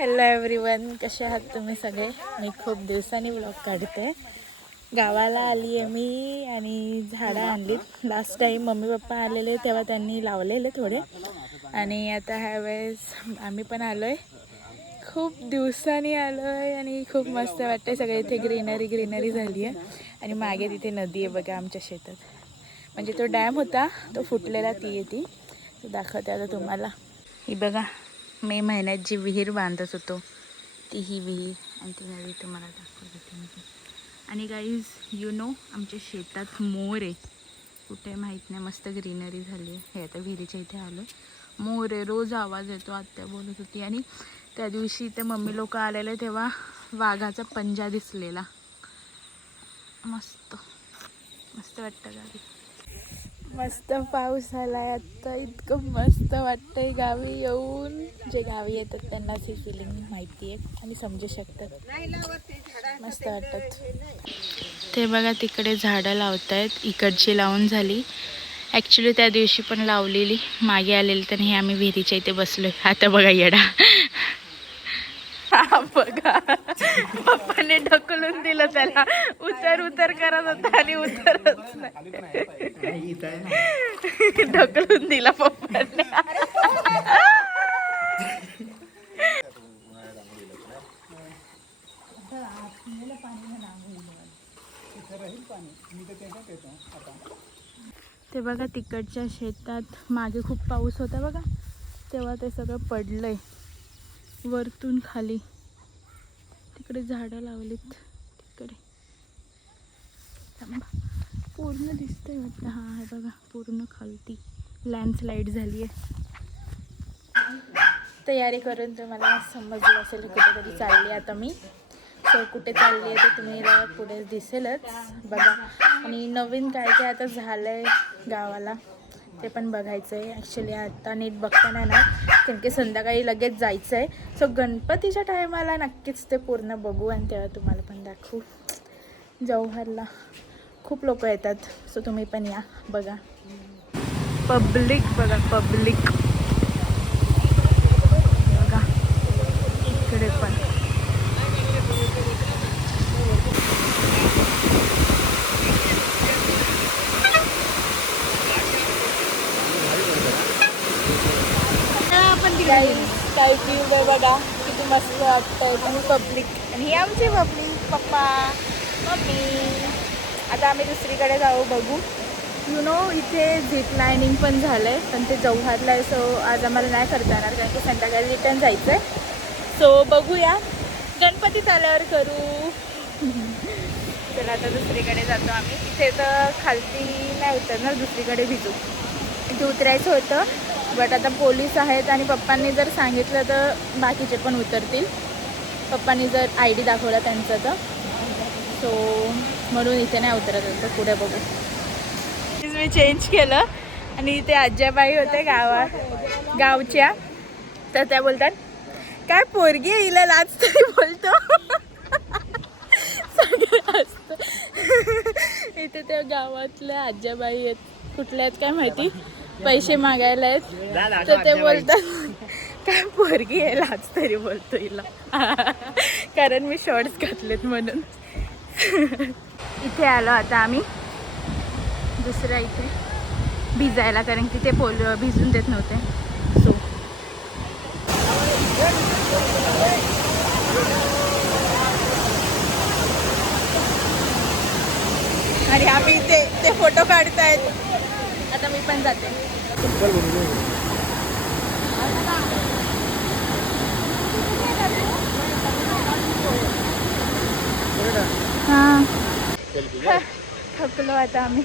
Hello everyone, कसे आहात तुम्ही सगळे? मी खूप दिवसांनी व्लॉग काढते. गावाला आली आहे मी आणि झाडं आणलीत. लास्ट टाईम मम्मी पप्पा आलेले तेव्हा त्यांनी लावलेले थोडे, आणि आता ह्या वेळेस आम्ही पण आलो आहे. खूप दिवसांनी आलो आहे आणि खूप मस्त वाटतं. सगळे इथे ग्रीनरी झाली आहे आणि मागे तिथे नदी आहे बघा आमच्या शेतात. म्हणजे तो डॅम होता तो फुटलेला, ती येते तो दाखवते आता तुम्हाला. ही बघा, मे महिन्यात जी विहीर बांधत होतो ती ही विहीर, आणि ती नदी तुम्हाला दाखवते मी. आणि गाईज यू नो, आमच्या शेतात मोर आहे. कुठे माहीत नाही, मस्त ग्रीनरी झाली आहे. हे आता विहिरीच्या इथे आलो. मोर आहे, रोज आवाज येतो. आत्या बोलत होती. आणि त्या दिवशी ते मम्मी लोक आलेले तेव्हा वाघाचा पंजा दिसलेला. मस्त मस्त वाटतं गावी. मस्त पाऊस आलाय आता, इतकं मस्त वाटतंय गावी येऊन. जे गावी येतात त्यांनाच ही फिलिंग माहिती आहे आणि समजू शकतात. मस्त वाटतात. ते बघा तिकडे झाडं लावत आहेत, इकडची लावून झाली. ॲक्च्युली त्या दिवशी पण लावलेली, मागे आलेली, तर हे आम्ही विहिरीच्या इथे बसलोय. आता बघा येडा. हा बघा, पप्पाने ढकलून दिलं त्याला. उतर उतर करत होता आणि उतरच नाही. ढकलून दिला पप्पाने. ते बघा तिकडच्या शेतात मागे खूप पाऊस होता बघा, तेव्हा ते सगळं पडलंय वरतून खाली. तिकडे झाडं लावलीत तिकडे. पूर्ण दिसतंय वाटतं. हा हे बघा, पूर्ण खालती लँडस्लाईड झाली आहे. तयारी करून तुम्हाला समजलं असेल कुठेतरी चालली आता मी. सो कुठे चालली आहे ते तुम्हाला पुढे दिसेलच बघा. आणि नवीन काय काय आता झालं आहे गावाला ते पण बघायचं आहे. ॲक्च्युली आता नीट बघता नाही ना, कारण की संध्याकाळी लगेच जायचं आहे. सो गणपतीच्या टायमाला नक्कीच ते पूर्ण बघू आणि तेव्हा तुम्हाला पण दाखवू. जव्हारला खूप लोक येतात, सो तुम्ही पण या बघा. पब्लिक बघा, पब्लिक बघा इकडे पण. काय व्ह्यू आहे बघा, किती मस्त वाटतंय. आणि पब्लिक, आणि ही आमची पब्लिक, पप्पा मम्मी. आता आम्ही दुसरीकडे जाऊ बघू. यू नो, इथे झिप लाईनिंग पण झालं आहे, पण ते जव्हारला आहे. सो आज आम्हाला नाही करता येणार, कारण की संध्याकाळी रिटर्न जायचं आहे. सो बघूया, गणपती आल्यावर करू. चला आता दुसरीकडे जातो आम्ही. तिथे तर खालती नाही उतरणार, दुसरीकडे भिजू. इथे उतरायचं होतं, बट आता पोलीस आहेत आणि पप्पांनी जर सांगितलं तर बाकीचे पण उतरतील. पप्पांनी जर ID दाखवला त्यांचं तर. सो म्हणून इथे नाही उतरत होतं, पुढे बघू. मी चेंज केलं आणि इथे आज्याबाई होते गावच्या, तर त्या बोलतात काय पोरगी हिला लाज तरी बोलतो. सगळं असतं. इथे त्या गावातल्या आज्याबाई आहेत, कुठल्या आहेत काय माहिती, पैसे मागायला आहेत. तर ते बोलतात काय पोरगी आहे लाज तरी बोलतो हिला. कारण मी शॉर्ट्स घातलेत म्हणून. इथे आलो आता आम्ही दुसऱ्या इथे भिजायला, कारण की ते भिजून देत नव्हते. सो आणि आम्ही ते फोटो काढतायत. आता मी पण जाते. हां, थकलो आता आम्ही,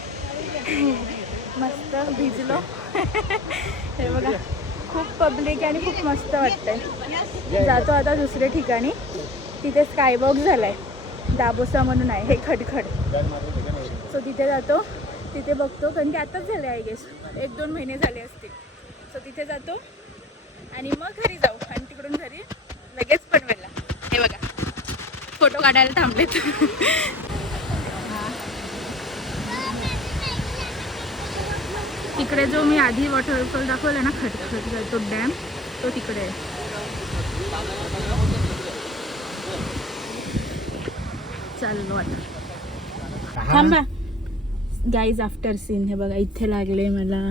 मस्त भिजलो. हे बघा, खूप पब्लिक आणि खूप मस्त वाटतंय. जातो आता दुसऱ्या ठिकाणी. तिथे स्कायवॉक झाला आहे, दाबोसा म्हणून आहे, हे खडखड. सो तिथे जातो, तिथे बघतो, कारण की आताच झाले आय गेस, 1-2 महिने झाले असतील. सो तिथे जातो आणि मग घरी जाऊ, आणि तिकडून घरी लगेच पनवेलला. हे बघा, फोटो काढायला थांबलेत. तिकडे जो मी आधी वॉटरफॉल दाखवला ना, खडखड तो डॅम, तो तिकडे आहे. चाललो आता. थांबा गाईज, आफ्टर सीन. हे बघा इथे लागले मला,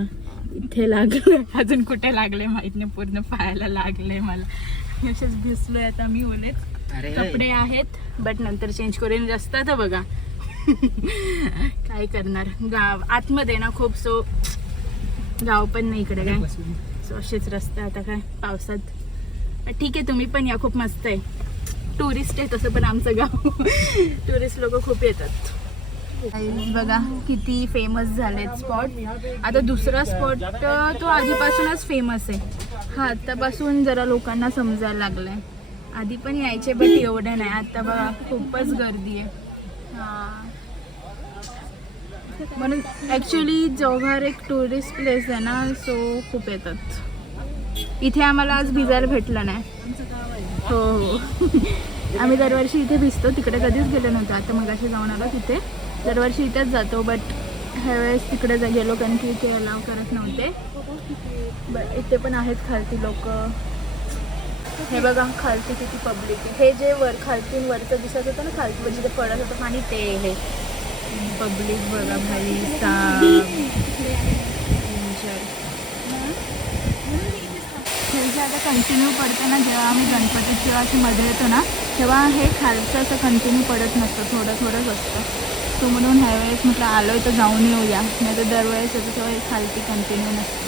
इथे लागले, अजून कुठे लागले माहित नाही, पूर्ण पायाला लागले मला. असेच भिजलोय आता मी. ओलेच कपडे आहेत बट नंतर चेंज करेन. रस्ता तर बघा. काय करणार, गाव आतमध्ये ना खूप, सो गाव पण नाही इकडे काय, सो असेच रस्ते. आता काय पावसात ठीक आहे, तुम्ही पण या, खूप मस्त आहे. टुरिस्ट आहे तसं पण आमचं गाव. टुरिस्ट लोक खूप येतात. बघा किती फेमस झालेत स्पॉट. आता दुसरा स्पॉट तो आधीपासूनच फेमस आहे. हा आतापासून जरा लोकांना समजायला लागलाय. आधी पण यायचे बट एवढं नाही. आता बघा खूपच गर्दी आहे. हां, म्हणून ॲक्च्युली जव्हार एक टुरिस्ट प्लेस आहे ना, सो खूप येतात इथे. आम्हाला आज भिजायला भेटलं नाही. हो हो. आम्ही दरवर्षी इथे भिजतो, तिकडे कधीच गेलो नव्हतो. आता मगाशी जाऊन आलो तिथे. दरवर्षी इथेच जातो बट ह्यावेळेस तिकडे गेलो कारण की इथे अलाव करत नव्हते. बट इथे पण आहेत खालती लोक. हे बघा खालती किती पब्लिक आहे. हे जे वर खालतून वरचं दिसत होतं ना, खालती म्हणजे ते पडत होतं पाणी, ते हे पब्लिक बघा भाई साहेब. हे जे आता कंटिन्यू पडतं ना, जेव्हा आम्ही गणपतीत जेव्हा अशी मध्ये येतो ना, तेव्हा हे खालचं असं कंटिन्यू पडत नसतं, थोडं थोडंच असतं. तो म्हणून ह्यावेळेस म्हटलं आलो आहे तर जाऊन येऊया, नाही तर दरवेळेस येतो तेव्हा हे खालती कंटिन्यू नसतं.